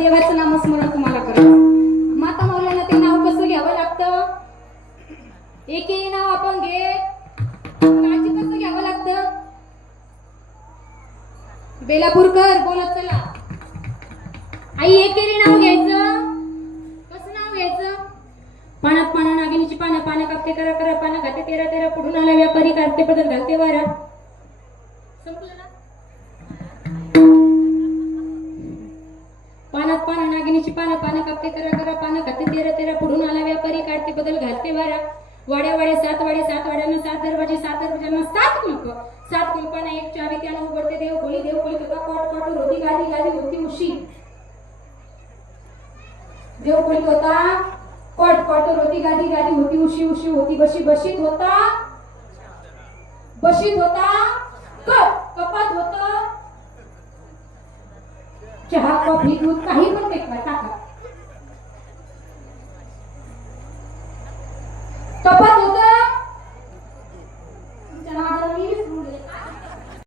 देवाचं नामस्मरण तुम्हाला करायचं. माता मौलाना ते नाव कसं घ्यावं लागतं? एकही नाव आपण घे, काळजी कसं घ्यावं लागतं? बेलापूरकर बोलत चला. आई एकेरी नाव घ्यायचं. कसं नाव घ्यायचं? पानात पाना नागिनीची पानं, पानं कापते करा करा, पानं घाते तेरा तेरा, पुढून आला व्यापारी काढते पदर घालते वारा. संपलं ना? पानात पाना नागिनीची पानं, पानं कापते करा करा, पानं खाते तेरा तेरा, पुढून आला व्यापारी काढते बदल घालते वारा. वाड्या वाडे सात वाडे, सात वाड्यांना सात दरवाजे, सात दरवाजांना सात कुंप, सात कुंपाना एक चावी, त्यानं उघडते देव खोली, देव खोलीत होता कोट कोट रोटी गादी, गादी होती उशी. देव खोलीत होता कोट कोट रोटी गादी, गादी होती उशी, उशी होती बशी, बशीत होता कप, कपात होतं चहा कॉफी दूध काही